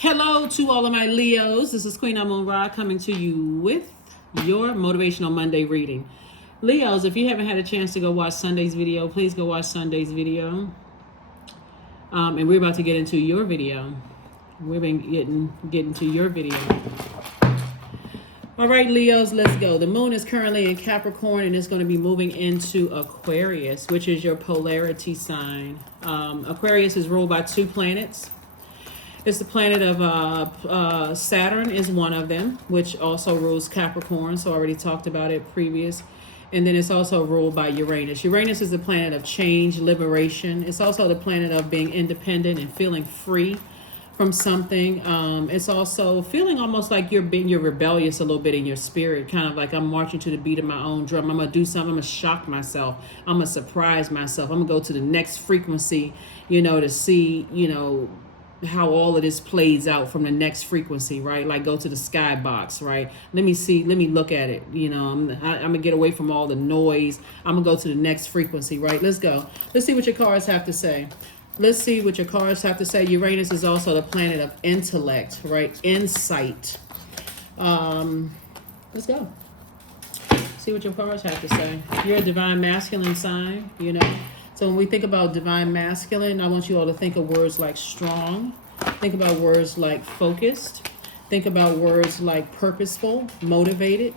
Hello to all of my Leos. This is Queen Amun Ra coming to you with your Motivational Monday reading. Leos, if you haven't had a chance to go watch Sunday's video, please go watch Sunday's video. And we're about to get into your video. We've been getting to your video. All right, Leos, let's go. The moon is currently in Capricorn and it's going to be moving into Aquarius, which is your polarity sign. Aquarius is ruled by two planets. It's the planet of Saturn is one of them, which also rules Capricorn. So I already talked about it previous. And then it's also ruled by Uranus. Uranus is the planet of change, liberation. It's also the planet of being independent and feeling free from something. It's also feeling almost like you're rebellious a little bit in your spirit, kind of like I'm marching to the beat of my own drum. I'm gonna do something. I'm gonna shock myself. I'm gonna surprise myself. I'm gonna go to the next frequency, to see, how all of this plays out from the next frequency, right? Like go to the skybox, right? Let me look at it. I'm gonna get away from all the noise. I'm gonna go to the next frequency, right? Let's go. Let's see what your cards have to say. Let's see what your cards have to say. Uranus is also the planet of intellect, right? Insight. Let's go. See what your cards have to say. You're a divine masculine sign, So when we think about divine masculine, I want you all to think of words like strong. Think about words like focused. Think about words like purposeful, motivated,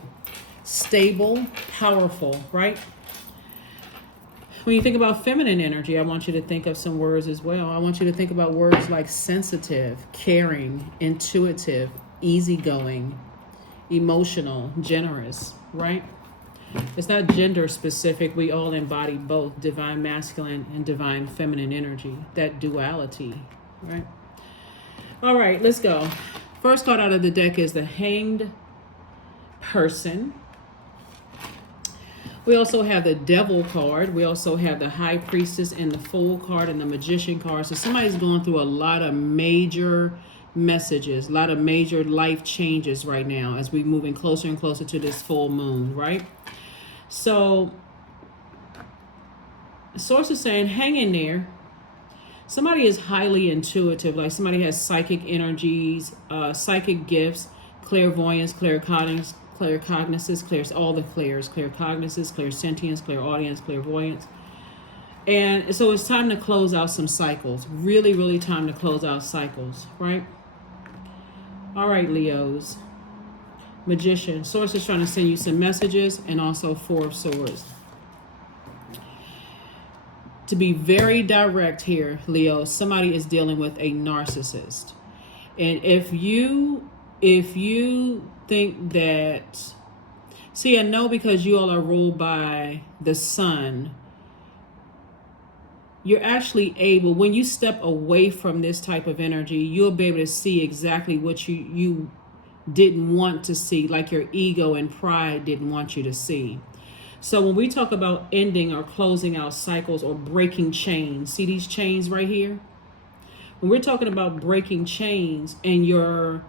stable, powerful, right? When you think about feminine energy, I want you to think of some words as well. I want you to think about words like sensitive, caring, intuitive, easygoing, emotional, generous, right? It's not gender specific. We all embody both divine masculine and divine feminine energy, that duality, right? All right, let's go. First card out of the deck is the Hanged Person. We also have the Devil card. We also have the High Priestess and the Fool card and the Magician card. So somebody's going through a lot of major messages, a lot of major life changes right now as we're moving closer and closer to this full moon, right? So, source is saying, hang in there. Somebody is highly intuitive, like somebody has psychic energies, psychic gifts, clairvoyance, claircognizance, all the clairs, claircognizance, clairsentience, clairaudience, clairvoyance. And so it's time to close out some cycles. Really, really time to close out cycles, right? All right, Leos. Magician. Source is trying to send you some messages, and also Four of Swords. To be very direct here, Leo, somebody is dealing with a narcissist. And if you think that, see, I know because you all are ruled by the sun, you're actually able, when you step away from this type of energy, you'll be able to see exactly what you didn't want to see, like your ego and pride didn't want you to see. So when we talk about ending or closing out cycles or breaking chains, see these chains right here? When we're talking about breaking chains and your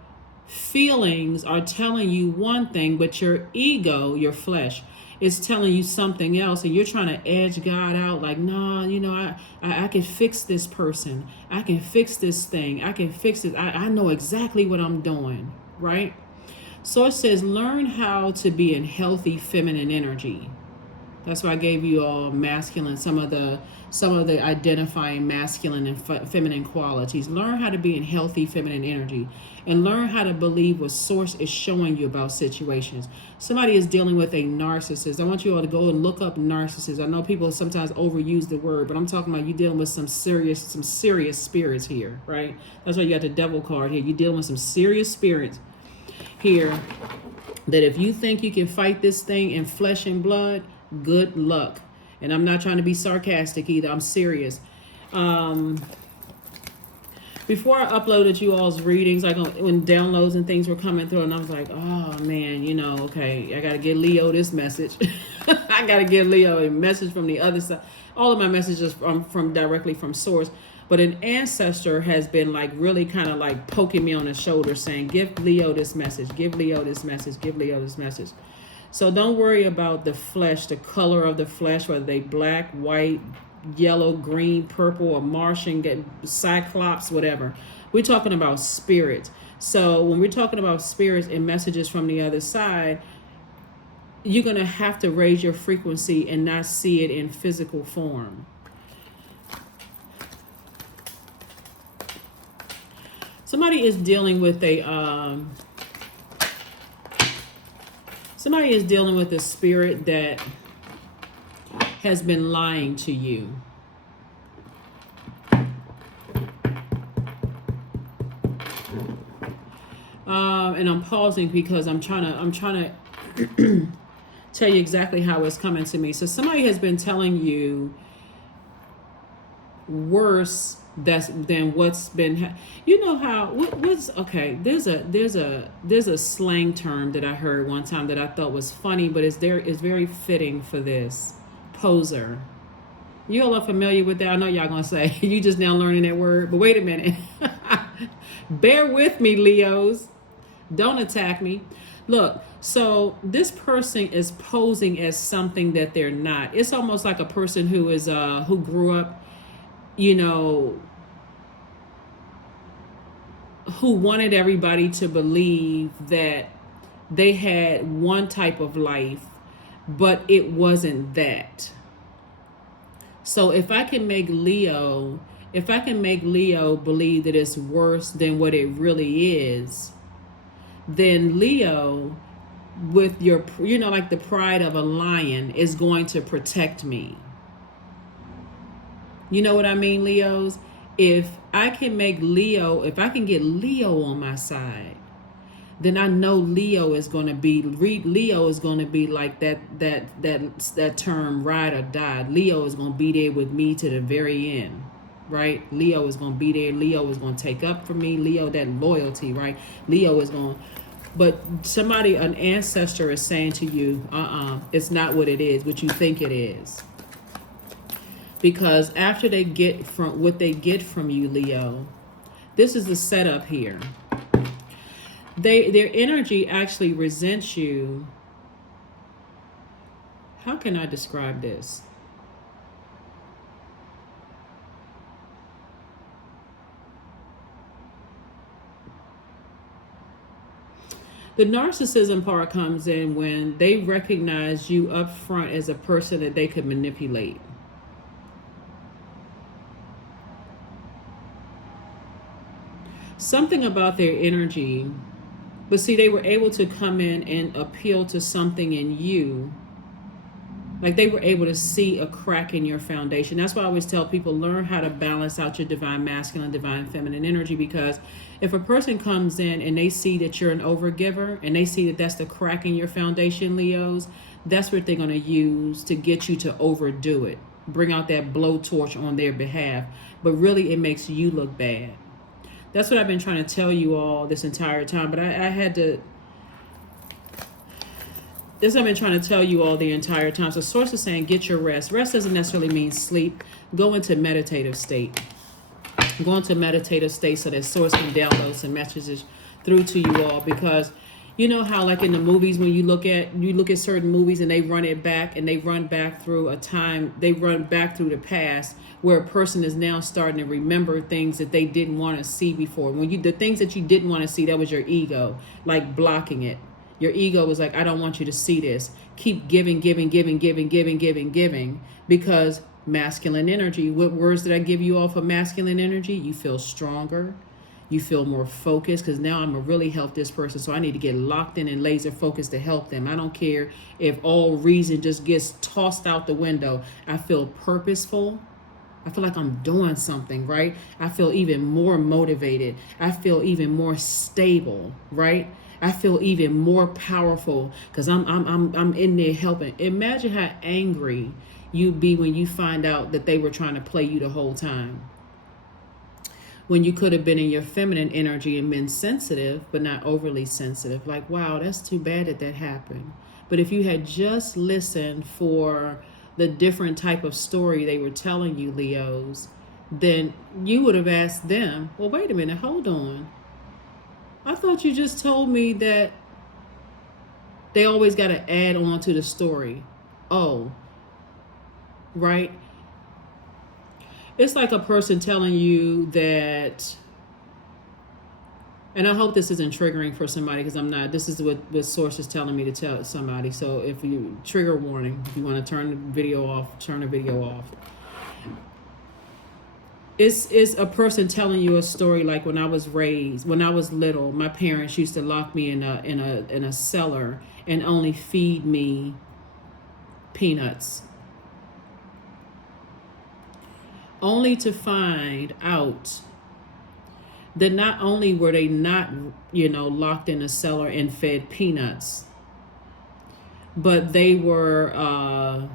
feelings are telling you one thing, but your ego, your flesh, is telling you something else, and you're trying to edge God out like, no, I can fix this person. I can fix this thing. I can fix it. I know exactly what I'm doing, right? So it says, learn how to be in healthy feminine energy. That's why I gave you all masculine, some of the identifying masculine and feminine qualities. Learn how to be in healthy feminine energy, and learn how to believe what source is showing you about situations. Somebody is dealing with a narcissist. I want you all to go and look up narcissist. I know people sometimes overuse the word, but I'm talking about you dealing with some serious spirits here, right? That's why you got the Devil card here. You're dealing with some serious spirits here, that if you think you can fight this thing in flesh and blood, good luck. And I'm not trying to be sarcastic either. I'm serious. Before I uploaded you all's readings, like when downloads and things were coming through, and I was like, oh man, okay, I got to get Leo this message. I got to give Leo a message from the other side. All of my messages from directly from source. But an ancestor has been like really kind of like poking me on the shoulder saying, give Leo this message, give Leo this message, give Leo this message. So don't worry about the flesh, the color of the flesh, whether they black, white, yellow, green, purple, or Martian, cyclops, whatever. We're talking about spirit. So when we're talking about spirits and messages from the other side, you're going to have to raise your frequency and not see it in physical form. Somebody is dealing with a spirit that has been lying to you. And I'm pausing because I'm trying to tell you exactly how it's coming to me. So somebody has been telling you worse than what's been you know how what's okay, there's a slang term that I heard one time that I thought was funny, but it's very fitting for this. Poser. You all are familiar with that? I know y'all gonna say you just now learning that word, but wait a minute. Bear with me, Leos. Don't attack me. Look, so this person is posing as something that they're not. It's almost like a person who is who grew up, you know, who wanted everybody to believe that they had one type of life, but it wasn't that. So if I can make Leo believe that it's worse than what it really is, then Leo, with your, you know, like the pride of a lion, is going to protect me. You know what I mean, Leos? If I can get Leo on my side, then I know Leo is going to be like that term, ride or die. Leo is going to be there with me to the very end, right? Leo is going to be there. Leo is going to take up for me. Leo, that loyalty, right? Leo is going. But somebody, an ancestor, is saying to you, it's not what it is, what you think it is. Because after they get from what they get from you, Leo, this is the setup here. Their energy actually resents you. How can I describe this? The narcissism part comes in when they recognize you up front as a person that they could manipulate. Something about their energy. But see, they were able to come in and appeal to something in you. Like they were able to see a crack in your foundation. That's why I always tell people, learn how to balance out your divine masculine, divine feminine energy. Because if a person comes in and they see that you're an overgiver and they see that that's the crack in your foundation, Leos, that's what they're going to use to get you to overdo it. Bring out that blowtorch on their behalf. But really, it makes you look bad. That's what I've been trying to tell you all this entire time. But I had to... This I've been trying to tell you all the entire time. So Source is saying, get your rest. Rest doesn't necessarily mean sleep. Go into meditative state. Go into meditative state so that Source can download some messages through to you all. Because you know how, like in the movies, when you look at certain movies and they run it back and they run back through a time, they run back through the past where a person is now starting to remember things that they didn't want to see before. When the things that you didn't want to see, that was your ego, like blocking it. Your ego was like, I don't want you to see this. Keep giving, because masculine energy. What words did I give you all for masculine energy? You feel stronger. You feel more focused, because now I'm going to really help this person. So I need to get locked in and laser focused to help them. I don't care if all reason just gets tossed out the window. I feel purposeful. I feel like I'm doing something, right? I feel even more motivated. I feel even more stable, right? I feel even more powerful because I'm in there helping. Imagine how angry you'd be when you find out that they were trying to play you the whole time. When you could have been in your feminine energy and been sensitive, but not overly sensitive. Like, wow, that's too bad that happened. But if you had just listened for the different type of story they were telling you, Leos, then you would have asked them, well, wait a minute, hold on. I thought you just told me that they always got to add on to the story. Oh, right? It's like a person telling you that And I hope this isn't triggering for somebody, because I'm not. This is what source is telling me to tell somebody. So if you, trigger warning, if you want to turn the video off, turn the video off. It's a person telling you a story like when I was little, my parents used to lock me in a cellar and only feed me peanuts. Only to find out that not only were they not, locked in a cellar and fed peanuts, but they were,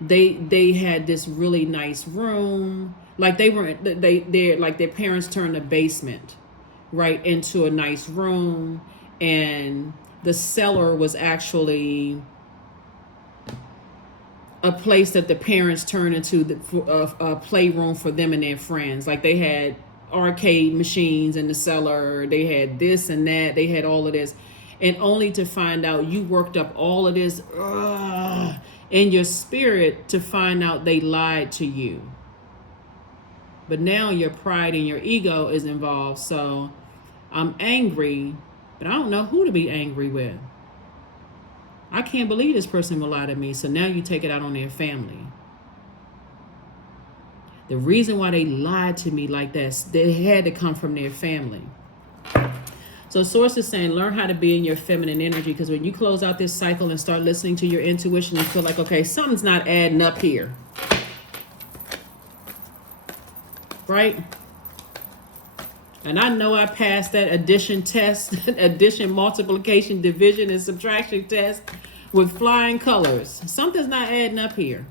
they had this really nice room. Like like their parents turned the basement right into a nice room, and the cellar was actually a place that the parents turned into a playroom for them and their friends. Like they had arcade machines in the cellar, they had this and that, they had all of this, and only to find out you worked up all of this in your spirit to find out they lied to you. But now your pride and your ego is involved. So I'm angry, but I don't know who to be angry with. I can't believe this person will lie to me. So now you take it out on their family. The reason why they lied to me like that, they had to come from their family. So source is saying, learn how to be in your feminine energy, because when you close out this cycle and start listening to your intuition, you feel like, okay, something's not adding up here. Right? And I know I passed that addition test, addition, multiplication, division, and subtraction test with flying colors. Something's not adding up here.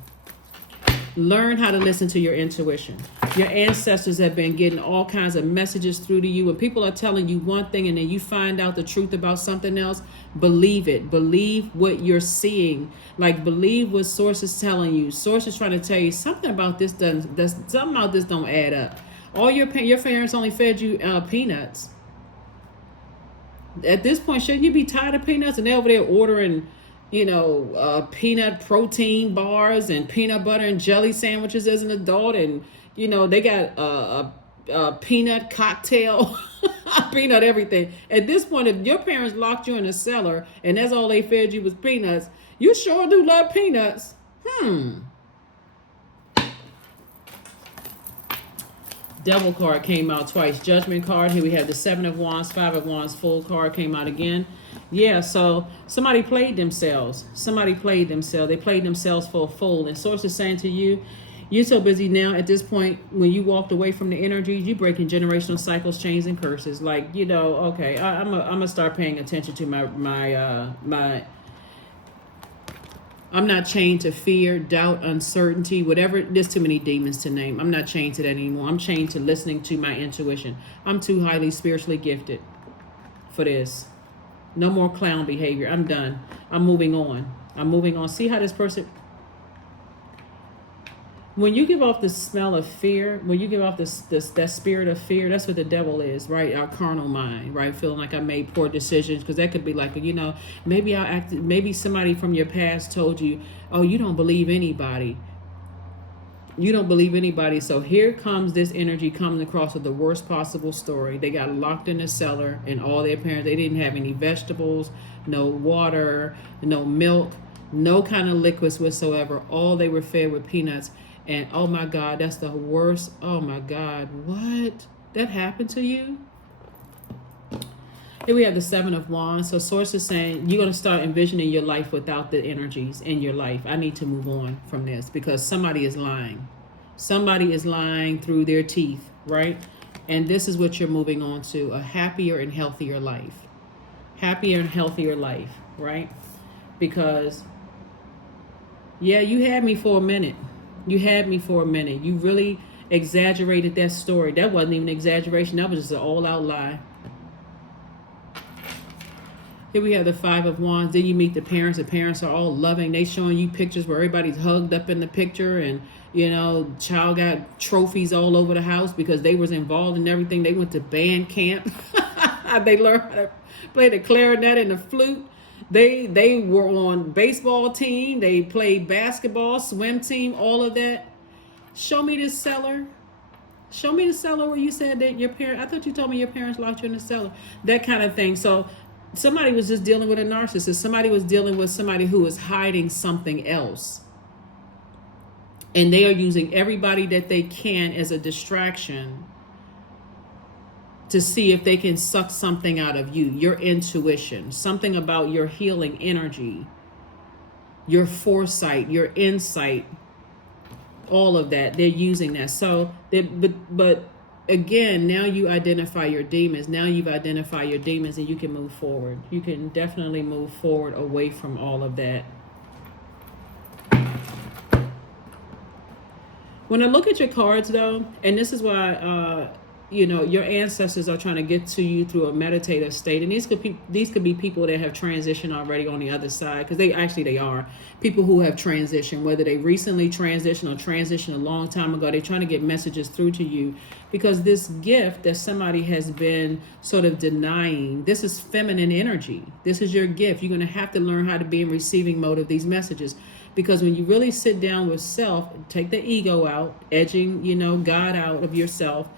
Learn how to listen to your intuition. Your ancestors have been getting all kinds of messages through to you. When people are telling you one thing and then you find out the truth about something else, believe it. Believe what you're seeing. Like, believe what source is telling you. Source is trying to tell you something about this something about this don't add up. All your parents only fed you peanuts. At this point, shouldn't you be tired of peanuts? And they're over there ordering, peanut protein bars and peanut butter and jelly sandwiches as an adult, and they got a peanut cocktail, peanut everything. At this point, if your parents locked you in a cellar and that's all they fed you was peanuts, you sure do love peanuts. Devil card came out twice. Judgment card. Here we have the 7 of Wands, 5 of Wands. Full card came out again. Yeah, so somebody played themselves. They played themselves for a fool. And source is saying to you, you're so busy now at this point, when you walked away from the energies, you breaking generational cycles, chains, and curses. Like, okay, I'm gonna start paying attention to my I'm not chained to fear, doubt, uncertainty, whatever. There's too many demons to name. I'm not chained to that anymore. I'm chained to listening to my intuition. I'm too highly spiritually gifted for this. No more clown behavior. I'm done. I'm moving on. See how this person... When you give off the smell of fear, when you give off that spirit of fear, that's what the devil is, right? Our carnal mind, right? Feeling like I made poor decisions, because that could be like, maybe somebody from your past told you, oh, you don't believe anybody. So here comes this energy coming across with the worst possible story. They got locked in a cellar, and all their parents, they didn't have any vegetables, no water, no milk, no kind of liquids whatsoever. All they were fed with peanuts. And oh my God, that's the worst. Oh my God, what? That happened to you? Here we have the 7 of Wands. So source is saying you're going to start envisioning your life without the energies in your life. I need to move on from this, because somebody is lying. Somebody is lying through their teeth, right? And this is what you're moving on to, a happier and healthier life. Happier and healthier life, right? Because, yeah, you had me for a minute. You really exaggerated that story. That wasn't even an exaggeration. That was just an all-out lie. Here we have the 5 of Wands. Then you meet the parents. The parents are all loving. They showing you pictures where everybody's hugged up in the picture, and child got trophies all over the house because they was involved in everything. They went to band camp. They learned how to play the clarinet and the flute. They were on baseball team. They played basketball, swim team, all of that. Show me this cellar. Show me the cellar where you said that your parents, I thought you told me your parents locked you in the cellar. That kind of thing. So somebody was just dealing with a narcissist. Somebody was dealing with somebody who was hiding something else. And they are using everybody that they can as a distraction to see if they can suck something out of you, your intuition, something about your healing energy, your foresight, your insight, all of that. They're using that. So, but again, now you identify your demons. Now you've identified your demons and you can move forward. You can definitely move forward away from all of that. When I look at your cards, though, and this is why, your ancestors are trying to get to you through a meditative state, and these could be people that have transitioned already on the other side, because they are people who have transitioned, whether they recently transitioned or transitioned a long time ago. They're trying to get messages through to you, because this gift that somebody has been sort of denying, this is feminine energy. This is your gift. You're going to have to learn how to be in receiving mode of these messages. Because when you really sit down with self, take the ego out, edging, God out of yourself,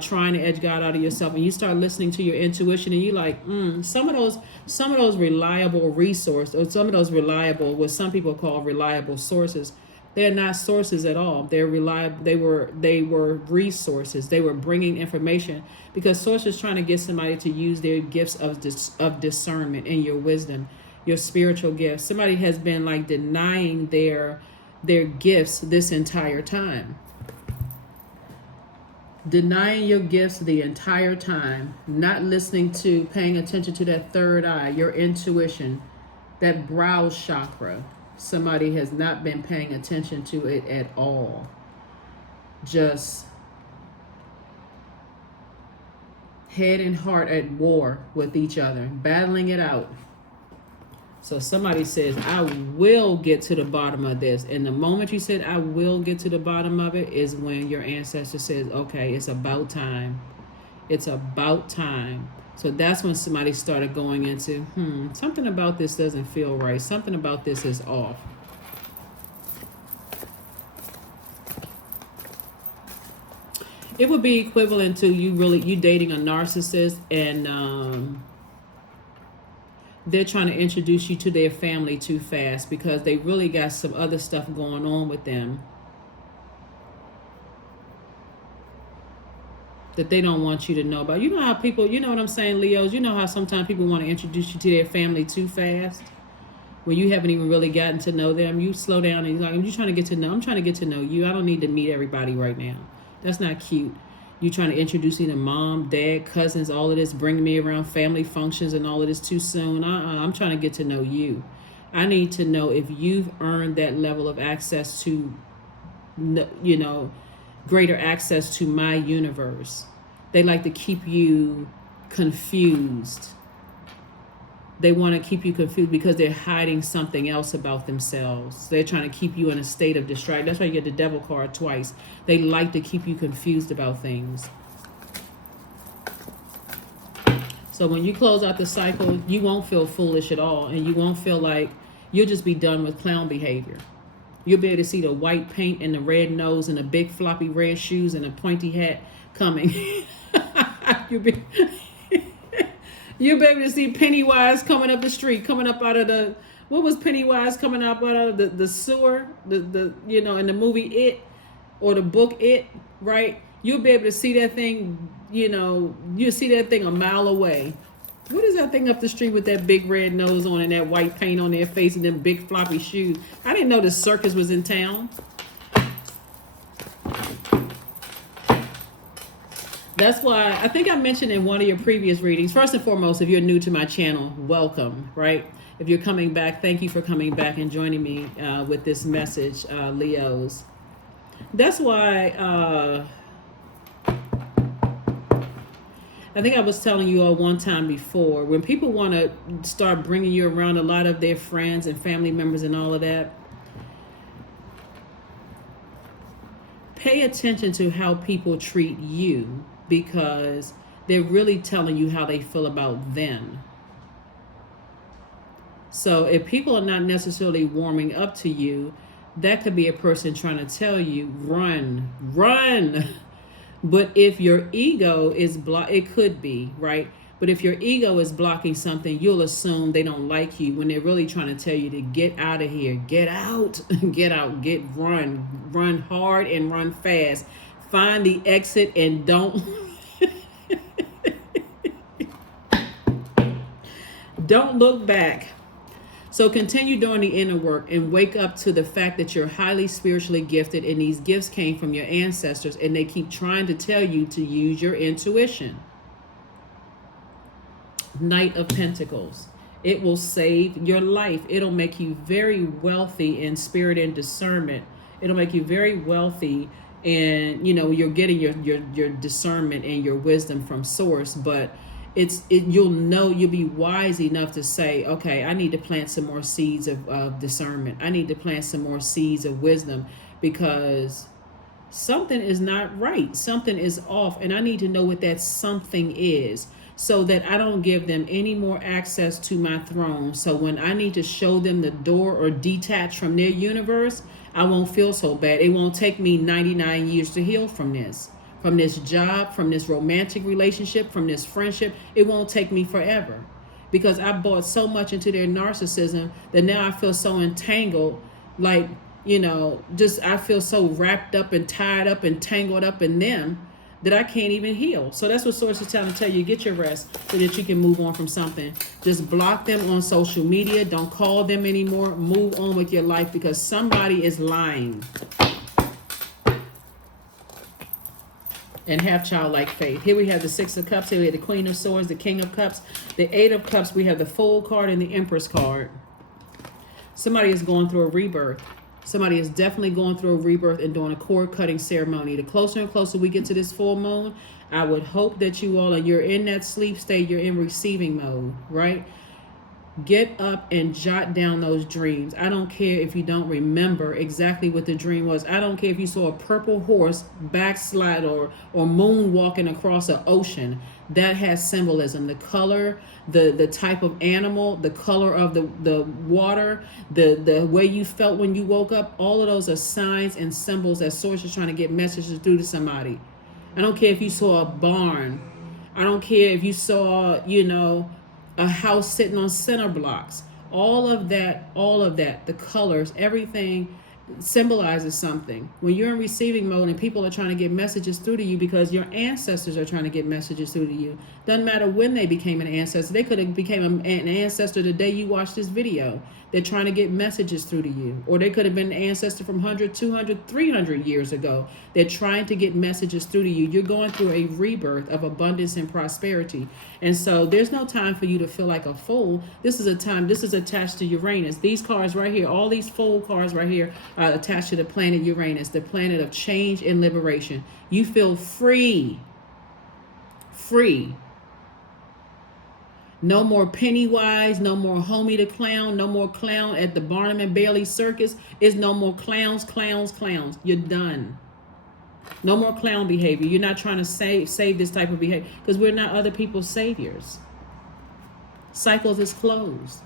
trying to edge God out of yourself, and you start listening to your intuition, and you like, some of those reliable resources, or some of those reliable, what some people call reliable sources, they're not sources at all. They're reliable. They were resources. They were bringing information, because sources trying to get somebody to use their gifts of discernment and your wisdom, your spiritual gifts. Somebody has been like denying their gifts this entire time. Denying your gifts the entire time, not listening to, paying attention to that third eye, your intuition, that brow chakra. Somebody has not been paying attention to it at all. Just head and heart at war with each other, battling it out. So somebody says, I will get to the bottom of this. And the moment you said, I will get to the bottom of it, is when your ancestor says, okay, it's about time. It's about time. So that's when somebody started going into, something about this doesn't feel right. Something about this is off. It would be equivalent to you dating a narcissist, and they're trying to introduce you to their family too fast, because they really got some other stuff going on with them that they don't want you to know about. You know how people, you know what I'm saying, Leos? You know how sometimes people want to introduce you to their family too fast, when you haven't even really gotten to know them. You slow down and you're like, I'm trying to get to know you. I don't need to meet everybody right now. That's not cute. You trying to introduce me to mom, dad, cousins, all of this, bring me around family functions and all of this too soon. I'm trying to get to know you. I need to know if you've earned that level of access to, greater access to my universe. They like to keep you confused. They want to keep you confused because they're hiding something else about themselves. They're trying to keep you in a state of distraction. That's why you get the devil card twice. They like to keep you confused about things. So when you close out the cycle, you won't feel foolish at all. And you won't feel like, you'll just be done with clown behavior. You'll be able to see the white paint and the red nose and the big floppy red shoes and a pointy hat coming. You'll be able to see Pennywise coming up the street, coming up out of the, what was Pennywise coming up out of the sewer, in the movie It, or the book It, right? You'll be able to see that thing, you'll see that thing a mile away. What is that thing up the street with that big red nose on and that white paint on their face and them big floppy shoes? I didn't know the circus was in town. That's why I think I mentioned in one of your previous readings, first and foremost, if you're new to my channel, welcome, right? If you're coming back, thank you for coming back and joining me with this message, Leos. That's why I think I was telling you all one time before, when people want to start bringing you around a lot of their friends and family members and all of that, pay attention to how people treat you, because they're really telling you how they feel about them. So if people are not necessarily warming up to you, that could be a person trying to tell you, run, But if your ego is it could be, right? But if your ego is blocking something, you'll assume they don't like you when they're really trying to tell you to get out of here. Get out, get out, run hard and run fast. Find the exit and don't don't look back. So continue doing the inner work and wake up to the fact that you're highly spiritually gifted and these gifts came from your ancestors and they keep trying to tell you to use your intuition. Knight of Pentacles. It will save your life. It'll make you very wealthy in spirit and discernment. It'll make you very wealthy, and you're getting your discernment and your wisdom from source, but you'll be wise enough to say, okay, I need to plant some more seeds of discernment. I need to plant some more seeds of wisdom because something is not right. Something is off, and I need to know what that something is so that I don't give them any more access to my throne. So when I need to show them the door or detach from their universe, I won't feel so bad. It won't take me 99 years to heal from this job, from this romantic relationship, from this friendship. It won't take me forever because I bought so much into their narcissism that now I feel so entangled, like, I feel so wrapped up and tied up and tangled up in them that I can't even heal. So that's what Source is trying to tell you. Get your rest so that you can move on from something. Just block them on social media. Don't call them anymore. Move on with your life because somebody is lying. And have childlike faith. Here we have the Six of Cups. Here we have the Queen of Swords, the King of Cups, the Eight of Cups. We have the Fool card and the Empress card. Somebody is going through a rebirth. Somebody is definitely going through a rebirth and doing a cord cutting ceremony. The closer and closer we get to this full moon, I would hope that you all, and you're in that sleep state, you're in receiving mode, right? Get up and jot down those dreams. I don't care if you don't remember exactly what the dream was. I don't care if you saw a purple horse backslide or moon walking across an ocean. That has symbolism. The color, the type of animal, the color of the water, the way you felt when you woke up, all of those are signs and symbols that Source is trying to get messages through to somebody. I don't care if you saw a barn. I don't care if you saw, a house sitting on center blocks. All of that, the colors, everything symbolizes something. When you're in receiving mode and people are trying to get messages through to you because your ancestors are trying to get messages through to you. Doesn't matter when they became an ancestor. They could have became an ancestor the day you watched this video. They're trying to get messages through to you. Or they could have been an ancestor from 100, 200, 300 years ago. They're trying to get messages through to you. You're going through a rebirth of abundance and prosperity. And so there's no time for you to feel like a fool. This is attached to Uranus. These cards right here, all these fool cards right here are attached to the planet Uranus, the planet of change and liberation. You feel free. Free. No more Pennywise, no more Homie the Clown, no more clown at the Barnum and Bailey Circus. It's no more clowns. You're done. No more clown behavior. You're not trying to save this type of behavior because we're not other people's saviors. Cycles is closed.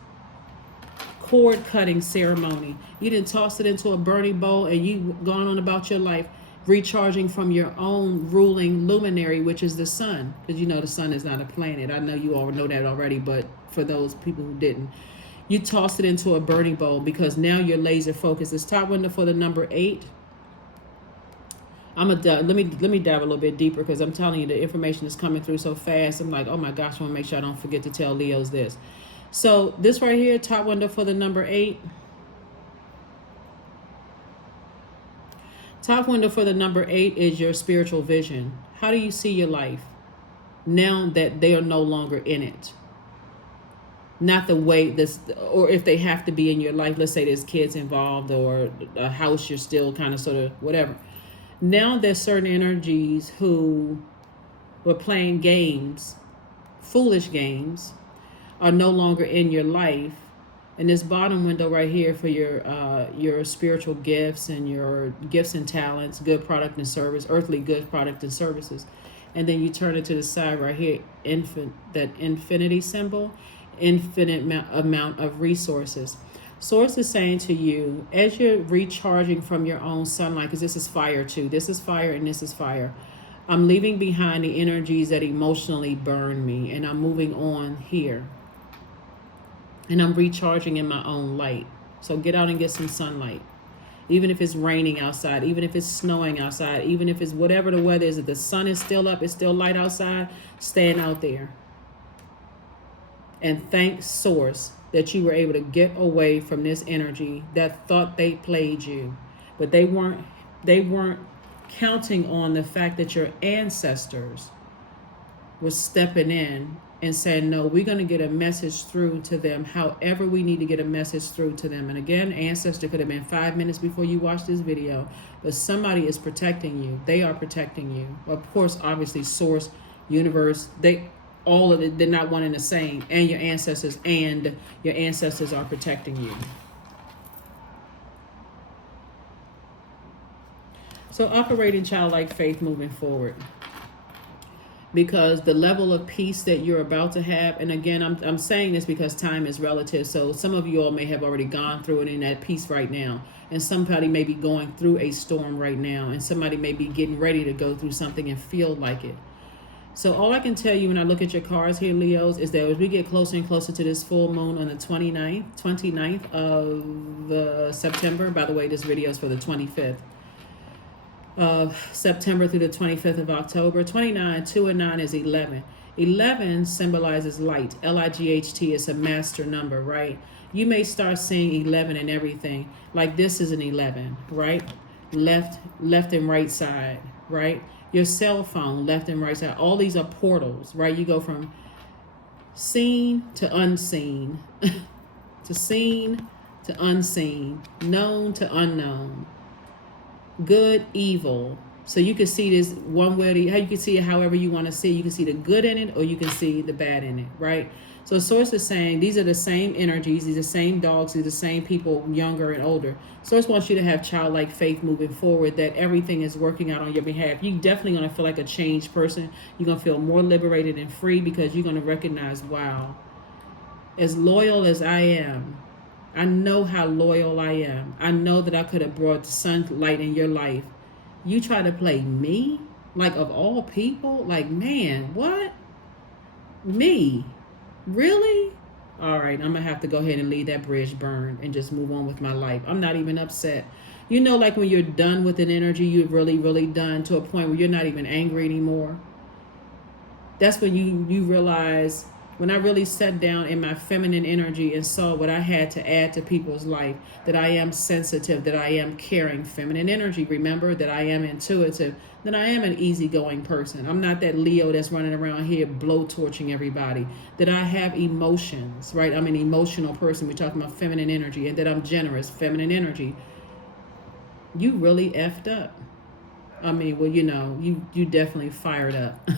Cord cutting ceremony. You didn't toss it into a burning bowl and you gone on about your life, recharging from your own ruling luminary, which is the sun. Because the sun is not a planet. I know you all know that already, but for those people who didn't, you tossed it into a burning bowl because now you're laser focused. It's top window for the number 8. Let me dive a little bit deeper because I'm telling you the information is coming through so fast. I'm like, oh my gosh, I want to make sure I don't forget to tell Leos this. So this right here, top window for the number 8. Top window for the number 8 is your spiritual vision. How do you see your life now that they are no longer in it? Not the way this, or if they have to be in your life, let's say there's kids involved or a house you're still kind of sort of whatever. Now there's certain energies who were playing games, foolish games, are no longer in your life. And this bottom window right here for your spiritual gifts and your gifts and talents, good product and service, earthly good product and services. And then you turn it to the side right here, that infinity symbol, infinite amount of resources. Source is saying to you, as you're recharging from your own sunlight, because this is fire too. This is fire and this is fire. I'm leaving behind the energies that emotionally burn me, and I'm moving on here. And I'm recharging in my own light. So get out and get some sunlight. Even if it's raining outside, even if it's snowing outside, even if it's whatever the weather is, if the sun is still up, it's still light outside, stand out there. And thank Source that you were able to get away from this energy that thought they played you. But they weren't counting on the fact that your ancestors were stepping in and saying, no, we're going to get a message through to them however we need to get a message through to them. And again, ancestor could have been 5 minutes before you watch this video, but somebody is protecting you. They are protecting you. Of course, obviously, Source, universe, all of it, they're not one and the same. And your ancestors are protecting you. So operate in childlike faith moving forward. Because the level of peace that you're about to have, and again, I'm saying this because time is relative. So some of you all may have already gone through it in that peace right now. And somebody may be going through a storm right now. And somebody may be getting ready to go through something and feel like it. So all I can tell you when I look at your cards here, Leos, is that as we get closer and closer to this full moon on the 29th of September, by the way, this video is for the 25th. Of September through the 25th of October. 29, 2 and 9 is 11. 11 symbolizes light. L-I-G-H-T is a master number, right? You may start seeing 11 in everything. Like this is an 11, right? Left and right side, right? Your cell phone, left and right side. All these are portals, right? You go from seen to unseen, to seen to unseen, known to unknown. Good, evil. So you can see this one way, you can see it however you want to see. You can see the good in it or you can see the bad in it, right? So Source is saying these are the same energies, these are the same dogs, these are the same people, younger and older. Source wants you to have childlike faith moving forward, that everything is working out on your behalf. You're definitely going to feel like a changed person. You're going to feel more liberated and free because you're going to recognize, wow, as loyal as I am, I know how loyal I am. I know that I could have brought sunlight in your life. You try to play me? Like, of all people? Like, man, what? Me? Really? All right, I'm going to have to go ahead and leave that bridge burn and just move on with my life. I'm not even upset. You know, like when you're done with an energy, you're really, really done to a point where you're not even angry anymore. That's when you realize, when I really sat down in my feminine energy and saw what I had to add to people's life, that I am sensitive, that I am caring, feminine energy, remember, that I am intuitive, that I am an easygoing person. I'm not that Leo that's running around here blowtorching everybody, that I have emotions, right? I'm an emotional person. We're talking about feminine energy, and that I'm generous, feminine energy. You really effed up. I mean, well, you know, you definitely fired up.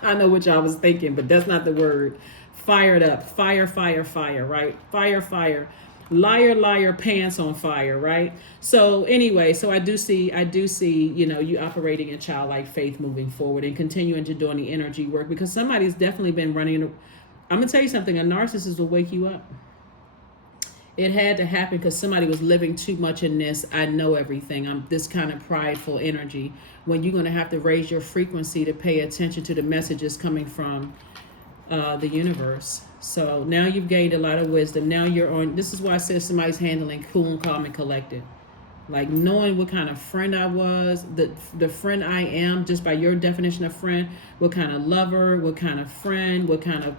I know what y'all was thinking, but that's not the word. Fired up. Fire, right? Fire. Liar, pants on fire, right? So anyway, so I do see, you know, you operating in childlike faith moving forward and continuing to doing the energy work, because somebody's definitely been running. I'm going to tell you something. A narcissist will wake you up. It had to happen because somebody was living too much in this. I know everything. I'm this kind of prideful energy, when you're going to have to raise your frequency to pay attention to the messages coming from the universe. So now you've gained a lot of wisdom. Now you're on. This is why I said somebody's handling cool and calm and collected. Like knowing what kind of friend I was, the friend I am, just by your definition of friend, what kind of lover, what kind of friend, what kind of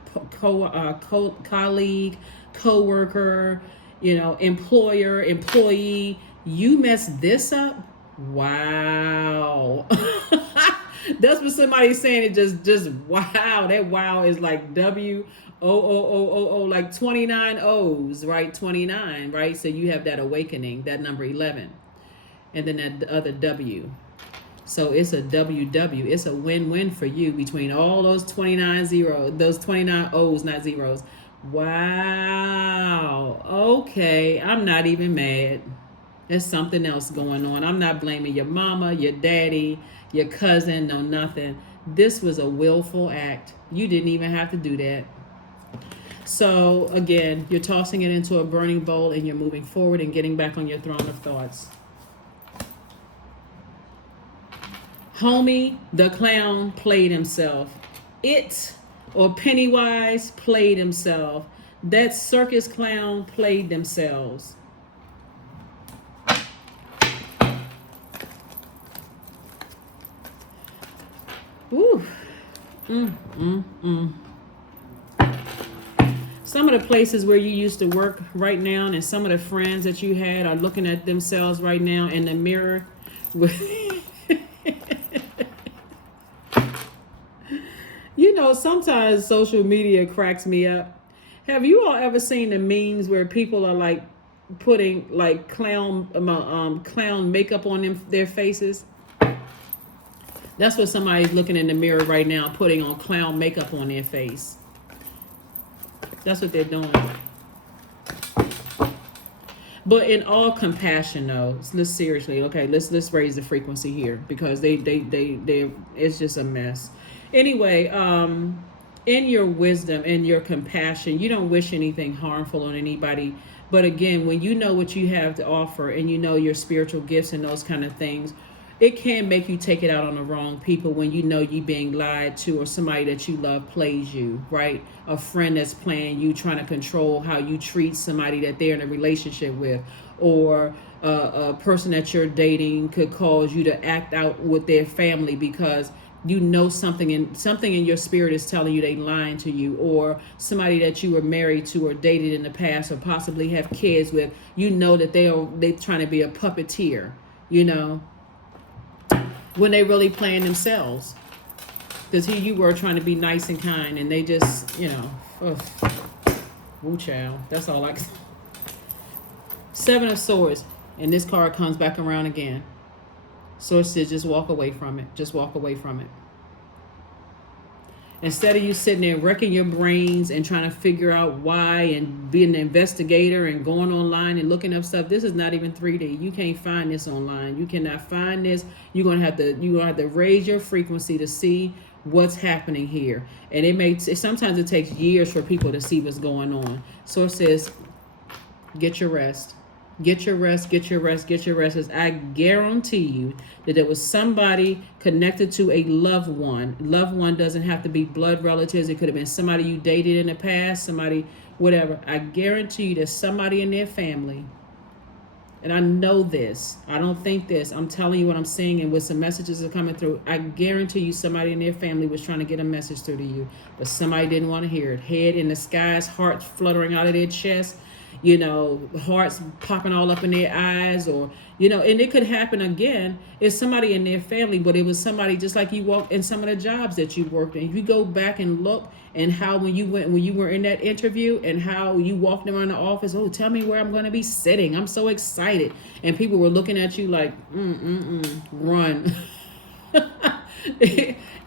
colleague, co-worker, you know, employer, employee. You messed this up? Wow. That's what somebody's saying. It just wow. That wow is like W-O-O-O-O-O, like 29 O's, right? 29, right? So you have that awakening, that number 11. And then that other W. So it's a WW. It's a win-win for you between all those 29 zeros, those 29 O's, not zeros. Wow. Okay. I'm not even mad. There's something else going on. I'm not blaming your mama, your daddy, your cousin, no nothing. This was a willful act. You didn't even have to do that. So again, you're tossing it into a burning bowl and you're moving forward and getting back on your throne of thoughts. Homie, the clown, played himself. It, or Pennywise, played himself. That circus clown played themselves. Woo. Some of the places where you used to work right now, and some of the friends that you had are looking at themselves right now in the mirror with you know, sometimes social media cracks me up. Have you all ever seen the memes where people are like putting like clown makeup on their faces? That's what somebody's looking in the mirror right now, putting on clown makeup on their face. That's what they're doing. But in all compassion, though, let's seriously, okay, let's raise the frequency here, because they it's just a mess. Anyway, in your wisdom and your compassion, you don't wish anything harmful on anybody. But again, when you know what you have to offer and you know your spiritual gifts and those kind of things, it can make you take it out on the wrong people when you know you being lied to, or somebody that you love plays you, right? A friend that's playing you, trying to control how you treat somebody that they're in a relationship with, or a person that you're dating could cause you to act out with their family because you know something in your spirit is telling you they lying to you, or somebody that you were married to or dated in the past or possibly have kids with, you know that they're trying to be a puppeteer, you know, when they really playing themselves. Because here you were trying to be nice and kind, and they just, you know, woo child. That's all I can. Seven of Swords, and this card comes back around again. Sword says, just walk away from it. Just walk away from it. Instead of you sitting there wrecking your brains and trying to figure out why and being an investigator and going online and looking up stuff, this is not even 3D. You can't find this online. You cannot find this. You're gonna have to raise your frequency to see what's happening here. And sometimes it takes years for people to see what's going on. So it says, get your rest. Get your rest, get your rest, get your rest. As I guarantee you that there was somebody connected to a loved one. Loved one doesn't have to be blood relatives. It could have been somebody you dated in the past, somebody, whatever. I guarantee you there's somebody in their family. And I know this. I don't think this. I'm telling you what I'm seeing, and with some messages are coming through. I guarantee you somebody in their family was trying to get a message through to you, but somebody didn't want to hear it. Head in the skies, hearts fluttering out of their chest. You know, hearts popping all up in their eyes, or, you know, and it could happen again. It's somebody in their family, but it was somebody just like you walked in some of the jobs that you worked in. If you go back and look, and how when you were in that interview and how you walked around the office, oh, tell me where I'm going to be sitting. I'm so excited. And people were looking at you like, run.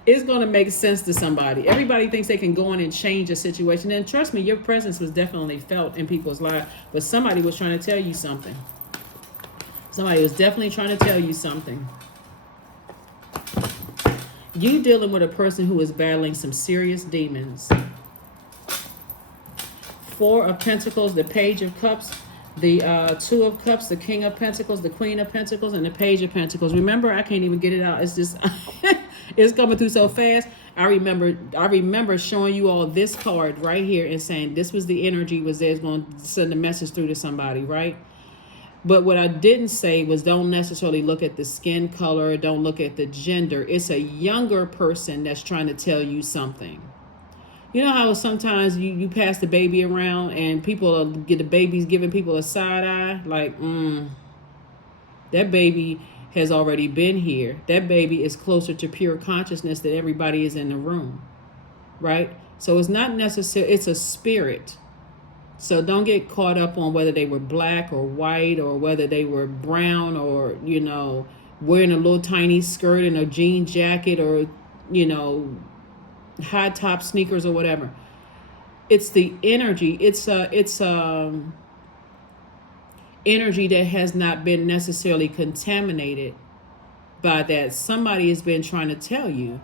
It's going to make sense to somebody. Everybody thinks they can go in and change a situation. And trust me, your presence was definitely felt in people's lives. But somebody was trying to tell you something. Somebody was definitely trying to tell you something. You dealing with a person who is battling some serious demons. Four of Pentacles, the Page of Cups, the Two of Cups, the King of Pentacles, the Queen of Pentacles, and the Page of Pentacles. Remember, I can't even get it out. It's just... it's coming through so fast. I remember showing you all this card right here and saying this was the energy was there, going to send a message through to somebody, right? But what I didn't say was don't necessarily look at the skin color, don't look at the gender. It's a younger person that's trying to tell you something. You know how sometimes you pass the baby around and people get the babies giving people a side eye, like, that baby has already been here. That baby is closer to pure consciousness than everybody is in the room, right? So it's not necessary, it's a spirit. So don't get caught up on whether they were black or white or whether they were brown or, you know, wearing a little tiny skirt and a jean jacket or, you know, high top sneakers or whatever. It's the energy. It's energy that has not been necessarily contaminated by that. Somebody has been trying to tell you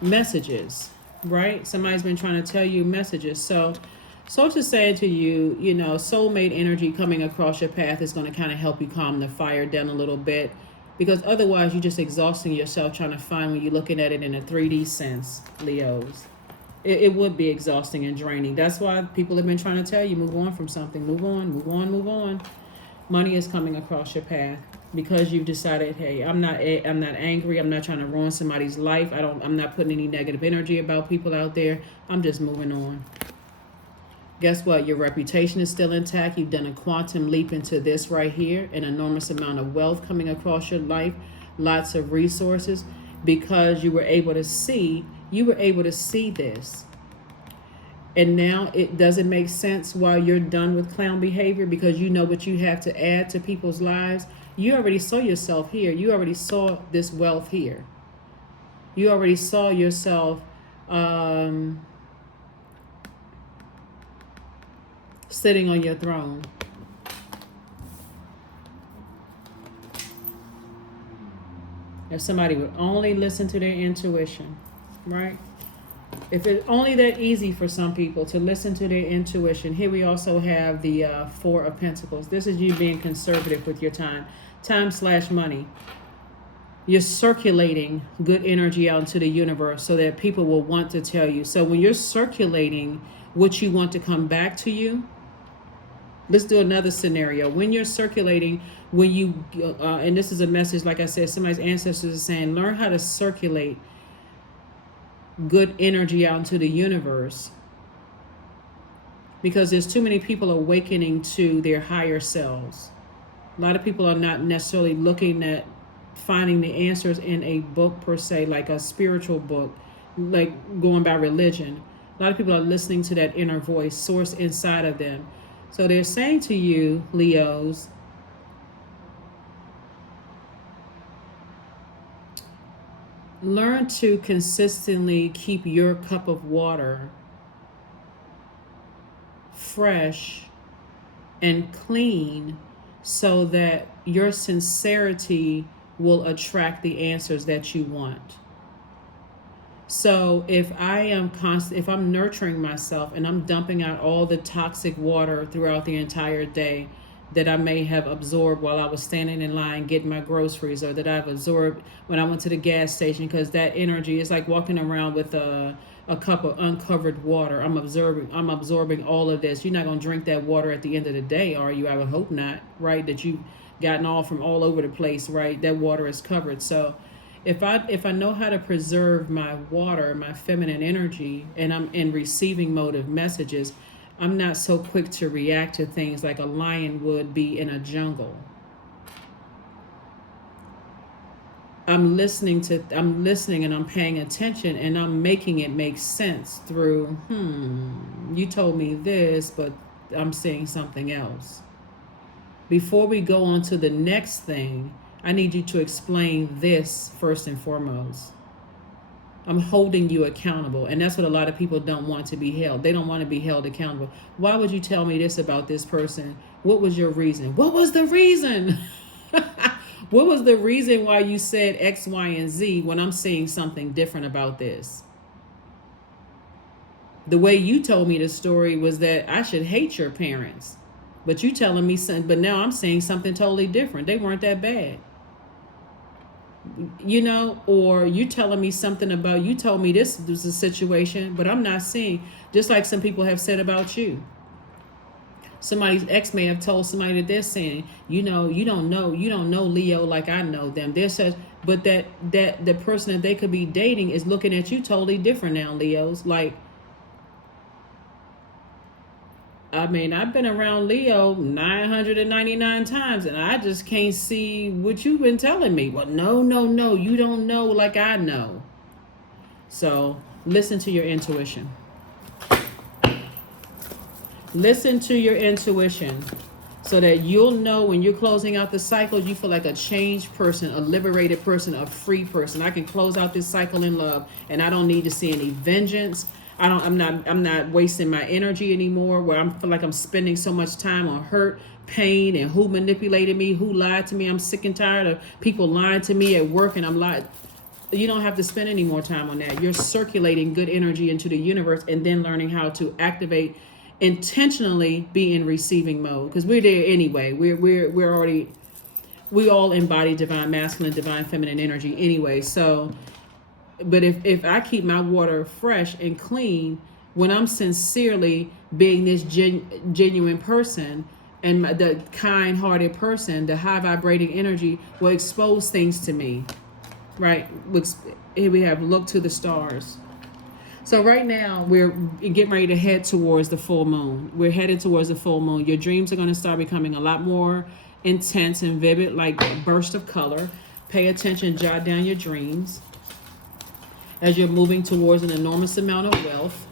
messages, right? Somebody's been trying to tell you messages. So to say to you, you know, soulmate energy coming across your path is going to kind of help you calm the fire down a little bit. Because otherwise you're just exhausting yourself trying to find when you're looking at it in a 3D sense, Leos. It would be exhausting and draining. That's why people have been trying to tell you, move on from something. Move on, move on, move on. Money is coming across your path because you've decided, hey, I'm not angry. I'm not trying to ruin somebody's life. I'm not putting any negative energy about people out there. I'm just moving on. Guess what? Your reputation is still intact. You've done a quantum leap into this right here, an enormous amount of wealth coming across your life, lots of resources, because you were able to see this. And now it doesn't make sense why you're done with clown behavior, because you know what you have to add to people's lives. You already saw yourself here. You already saw this wealth here. You already saw yourself sitting on your throne. If somebody would only listen to their intuition, right? If it's only that easy for some people to listen to their intuition. Here we also have the Four of Pentacles. This is you being conservative with your time. Time/money. You're circulating good energy out into the universe so that people will want to tell you. So when you're circulating what you want to come back to you, let's do another scenario. When you're circulating, when you, and this is a message, like I said, somebody's ancestors are saying, learn how to circulate good energy out into the universe, because there's too many people awakening to their higher selves. A lot of people are not necessarily looking at finding the answers in a book per se, like a spiritual book, like going by religion. A lot of people are listening to that inner voice, source inside of them. So they're saying to you, Leos, learn to consistently keep your cup of water fresh and clean so that your sincerity will attract the answers that you want. So if if I'm nurturing myself and I'm dumping out all the toxic water throughout the entire day that I may have absorbed while I was standing in line getting my groceries, or that I've absorbed when I went to the gas station, because that energy is like walking around with a cup of uncovered water. I'm absorbing all of this. You're not going to drink that water at the end of the day, are you? I would hope not, right? That you've gotten all from all over the place, right? That water is covered. So if I know how to preserve my water, my feminine energy, and I'm in receiving mode of messages, I'm not so quick to react to things like a lion would be in a jungle. I'm listening and I'm paying attention, and I'm making it make sense through, you told me this, but I'm saying something else. Before we go on to the next thing, I need you to explain this first and foremost. I'm holding you accountable. And that's what a lot of people don't want to be held. They don't want to be held accountable. Why would you tell me this about this person? What was your reason? What was the reason? What was the reason why you said X, Y, and Z when I'm seeing something different about this? The way you told me the story was that I should hate your parents. But you telling me something, but now I'm saying something totally different. They weren't that bad. You know, or you telling me something about, you told me this was a situation, but I'm not seeing, just like some people have said about you. Somebody's ex may have told somebody that they're saying, you don't know Leo like I know them. They're such, but that the person that they could be dating is looking at you totally different now, Leos. Like, I mean, I've been around Leo 999 times, and I just can't see what you've been telling me. Well, no, you don't know like I know. So listen to your intuition. Listen to your intuition so that you'll know when you're closing out the cycle, you feel like a changed person, a liberated person, a free person. I can close out this cycle in love, and I don't need to see any vengeance. I'm not wasting my energy anymore, where I feel like I'm spending so much time on hurt, pain, and who manipulated me, who lied to me. I'm sick and tired of people lying to me at work, and I'm like, you don't have to spend any more time on that. You're circulating good energy into the universe, and then learning how to activate, intentionally be in receiving mode, because we're there anyway. We're already we all embody divine masculine, divine feminine energy anyway. So, but if I keep my water fresh and clean, when I'm sincerely being this genuine person, and the kind-hearted person, the high vibrating energy will expose things to me, right? Here we have look to the stars. So right now we're getting ready to head towards the full moon. We're headed towards the full moon. Your dreams are going to start becoming a lot more intense and vivid, like a burst of color. Pay attention, jot down your dreams as you're moving towards an enormous amount of wealth.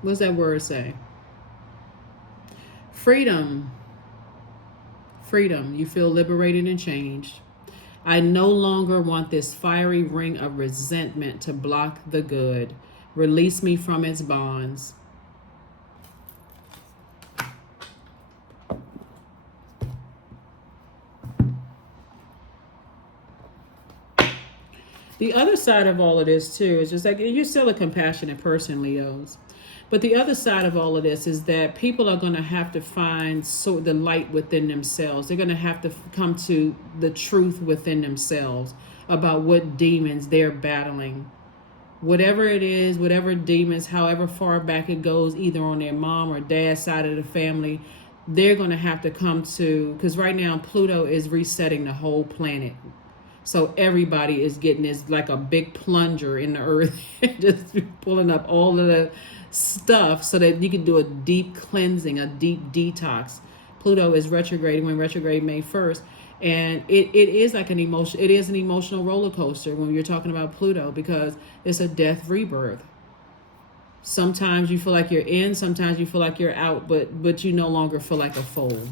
What's that word say? Freedom. Freedom. You feel liberated and changed. I no longer want this fiery ring of resentment to block the good. Release me from its bonds. The other side of all of this, too, is just like you're still a compassionate person, Leos. But the other side of all of this is that people are going to have to find the light within themselves. They're going to have to come to the truth within themselves about what demons they're battling. Whatever it is, whatever demons, however far back it goes, either on their mom or dad's side of the family, they're going to have to come to, because right now Pluto is resetting the whole planet. So everybody is getting this like a big plunger in the earth, just pulling up all of the stuff so that you can do a deep cleansing, a deep detox. Pluto is retrograde, when retrograde May 1st. And it is like an emotion. It is an emotional roller coaster when you're talking about Pluto, because it's a death rebirth. Sometimes you feel like you're in, sometimes you feel like you're out, but you no longer feel like a fool.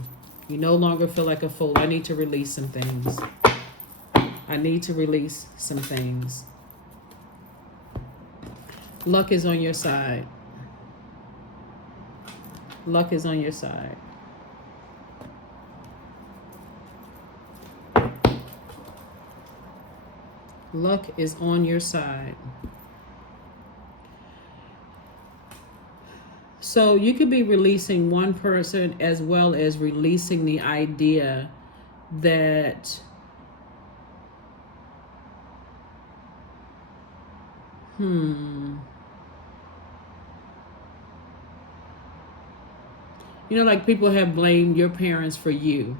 You no longer feel like a fool. I need to release some things. I need to release some things. Luck is on your side. Luck is on your side. Luck is on your side. So you could be releasing one person as well as releasing the idea that you know, like people have blamed your parents for you.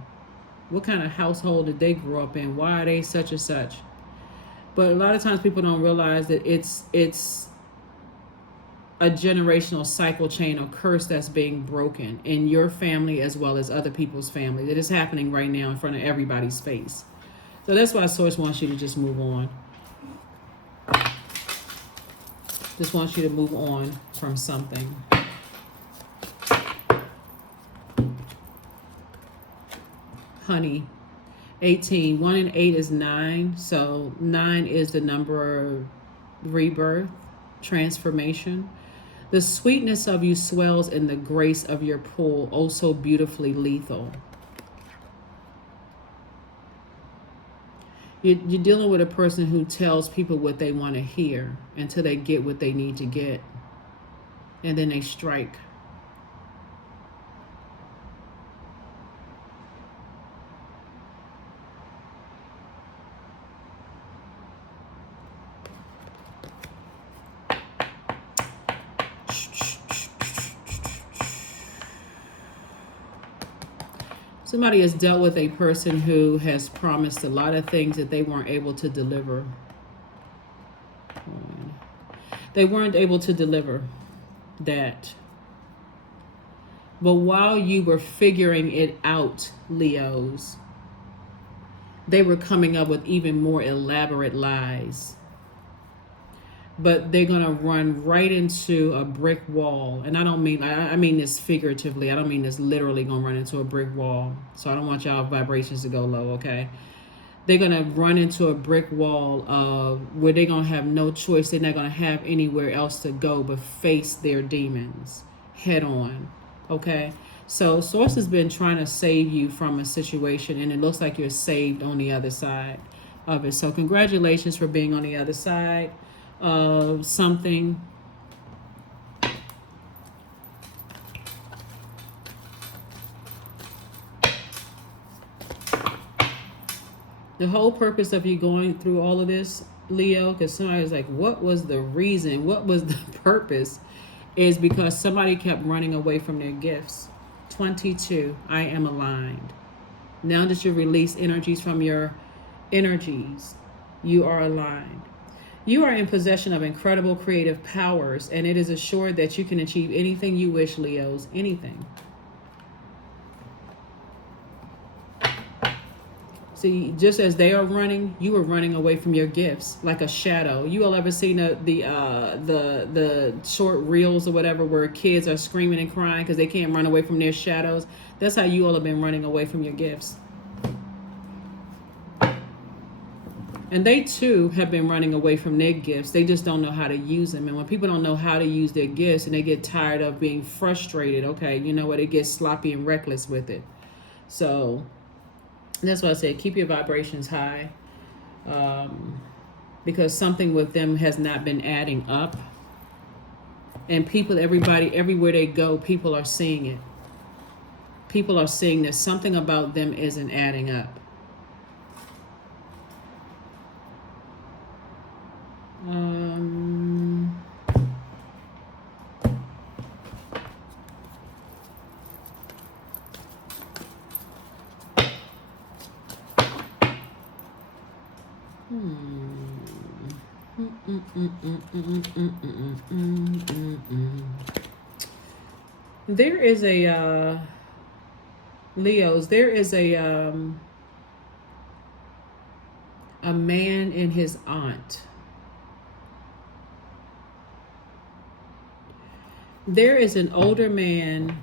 What kind of household did they grow up in? Why are they such and such? But a lot of times people don't realize that it's a generational cycle chain or curse that's being broken in your family as well as other people's family. That is happening right now in front of everybody's face. So that's why Source wants you to just move on. Just wants you to move on from something. Honey, 18. 1 and 8 is 9. So 9 is the number of rebirth, transformation. The sweetness of you swells in the grace of your pull, oh so beautifully lethal. You're dealing with a person who tells people what they want to hear until they get what they need to get. And then they strike. Somebody has dealt with a person who has promised a lot of things that they weren't able to deliver. They weren't able to deliver that. But while you were figuring it out, Leos, they were coming up with even more elaborate lies. But they're going to run right into a brick wall. And I don't mean, I mean this figuratively. I don't mean this literally going to run into a brick wall. So I don't want y'all vibrations to go low, okay? They're going to run into a brick wall of where they're going to have no choice. They're not going to have anywhere else to go but face their demons head on, okay? So Source has been trying to save you from a situation, and it looks like you're saved on the other side of it. So congratulations for being on the other side of something. The whole purpose of you going through all of this, Leo, because somebody was like, what was the reason? What was the purpose? Is because somebody kept running away from their gifts. 22, I am aligned. Now that you release energies from your energies, you are aligned. You are in possession of incredible creative powers, and it is assured that you can achieve anything you wish, Leos. Anything. See, just as they are running, you are running away from your gifts like a shadow. You all ever seen the short reels or whatever where kids are screaming and crying because they can't run away from their shadows? That's how you all have been running away from your gifts. And they too have been running away from their gifts. They just don't know how to use them. And when people don't know how to use their gifts and they get tired of being frustrated, okay, you know what? It gets sloppy and reckless with it. So that's why I said keep your vibrations high, because something with them has not been adding up. And people, everybody, everywhere they go, people are seeing it. People are seeing that something about them isn't adding up. There is a Leos. There is a man and his aunt. There is an older man.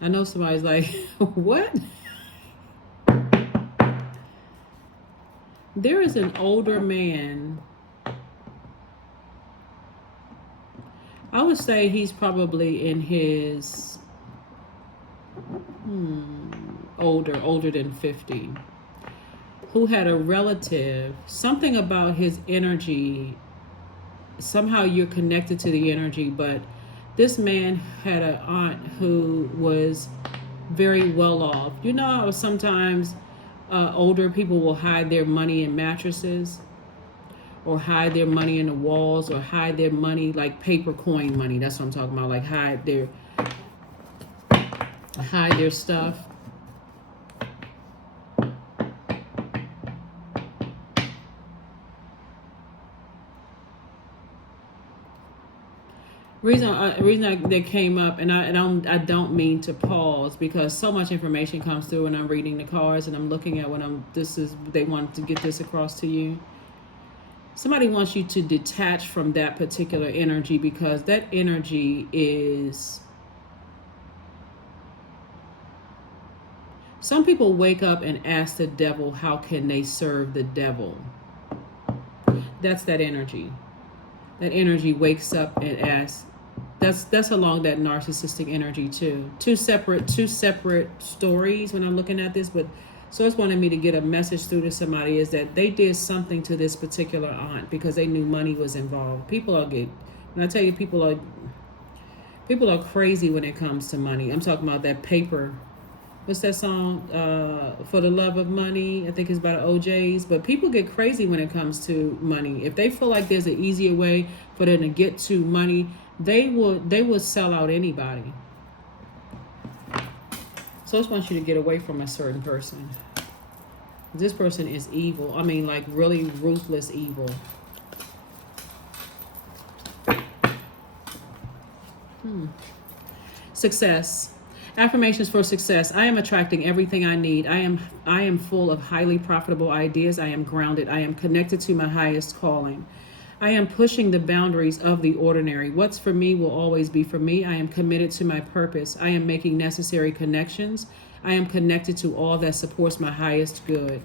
I know somebody's like, what? There is an older man. I would say he's probably in his older than 50, who had a relative. Something about his energy, somehow you're connected to the energy, but this man had an aunt who was very well off. You know how sometimes older people will hide their money in mattresses, or hide their money in the walls, or hide their money like paper coin money. That's what I'm talking about. Like hide their stuff. Reason that came up, and I don't mean to pause because so much information comes through, and I'm reading the cards and I'm looking at they want to get this across to you. Somebody wants you to detach from that particular energy, because that energy is. Some people wake up and ask the devil, how can they serve the devil? That's that energy. That energy wakes up and asks. That's along that narcissistic energy too. Two separate stories when I'm looking at this, but Source wanted me to get a message through to somebody is that they did something to this particular aunt because they knew money was involved. When I tell you people are crazy when it comes to money. I'm talking about that paper. What's that song? For the Love of Money. I think it's about OJ's. But people get crazy when it comes to money. If they feel like there's an easier way for them to get to money, they will sell out anybody. So I just want you to get away from a certain person. This person is evil. I mean, like really ruthless evil. Success. Affirmations for success. I am attracting everything I need. I am full of highly profitable ideas. I am grounded. I am connected to my highest calling. I am pushing the boundaries of the ordinary. What's for me will always be for me. I am committed to my purpose. I am making necessary connections. I am connected to all that supports my highest good.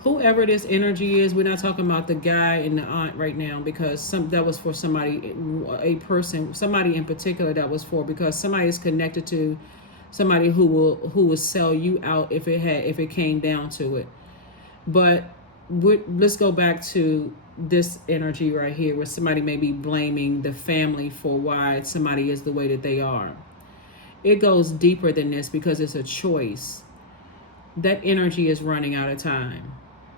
Whoever this energy is, we're not talking about the guy and the aunt right now, because that was for somebody, a person, somebody in particular that was for, because somebody is connected to somebody who will sell you out if it came down to it. But let's go back to this energy right here, where somebody may be blaming the family for why somebody is the way that they are. It goes deeper than this because it's a choice. that energy is running out of time.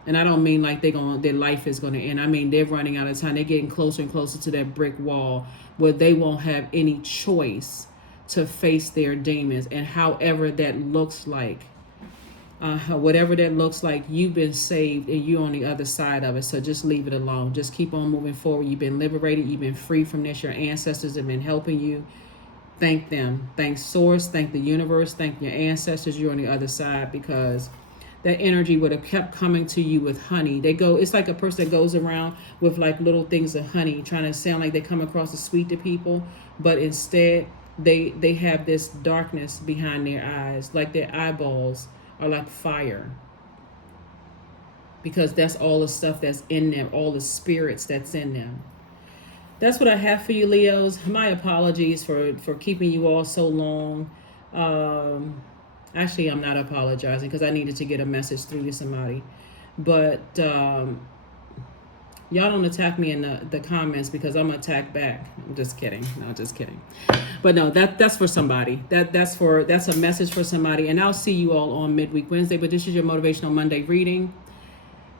And I don't mean like their life is going to end. I mean they're running out of time. They're getting closer and closer to that brick wall where they won't have any choice to face their demons. And however that looks like, whatever that looks like, you've been saved and you're on the other side of it. So just leave it alone. Just keep on moving forward. You've been liberated. You've been free from this. Your ancestors have been helping you. Thank them. Thank Source. Thank the universe. Thank your ancestors. You're on the other side, because that energy would have kept coming to you with honey. It's like a person that goes around with like little things of honey, trying to sound like they come across as sweet to people, but instead they have this darkness behind their eyes, like their eyeballs are like fire, because that's all the stuff that's in them, all the spirits that's in them. That's what I have for you, Leos. My apologies for keeping you all so long. Actually, I'm not apologizing, because I needed to get a message through to somebody. But y'all don't attack me in the comments, because I'm attacked back. I'm just kidding. No, just kidding. But no, that's for somebody. That's a message for somebody. And I'll see you all on Midweek Wednesday. But this is your Motivational Monday reading.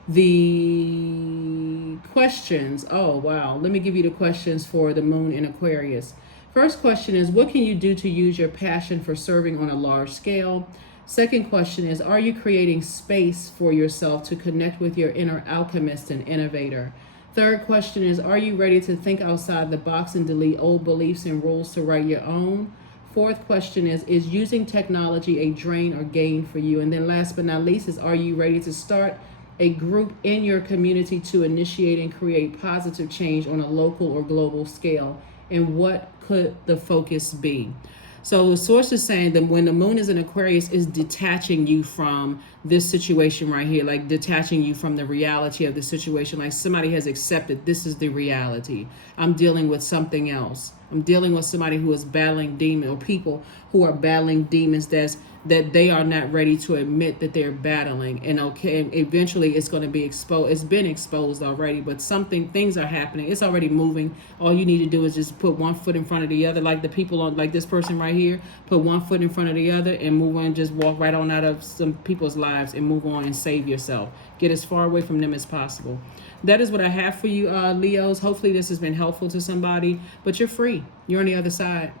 The questions. Oh, wow. Let me give you the questions for the moon in Aquarius. First question is, what can you do to use your passion for serving on a large scale? Second question is, are you creating space for yourself to connect with your inner alchemist and innovator? Third question is, are you ready to think outside the box and delete old beliefs and rules to write your own? Fourth question is using technology a drain or gain for you? And then last but not least is, are you ready to start a group in your community to initiate and create positive change on a local or global scale? And what could the focus be? So the source is saying that when the moon is in Aquarius, is detaching you from this situation right here, like detaching you from the reality of the situation. Like somebody has accepted this is the reality. I'm dealing with something else. I'm dealing with somebody who is battling demons, or people who are battling demons that they are not ready to admit that they're battling. And eventually it's going to be exposed. It's been exposed already, but things are happening. It's already moving. All you need to do is just put one foot in front of the other, like the people on, like this person right here, put one foot in front of the other and move on. Just walk right on out of some people's lives and move on and save yourself. Get as far away from them as possible. That is what I have for you, Leos. Hopefully this has been helpful to somebody, but you're free. You're on the other side.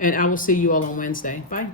And I will see you all on Wednesday. Bye.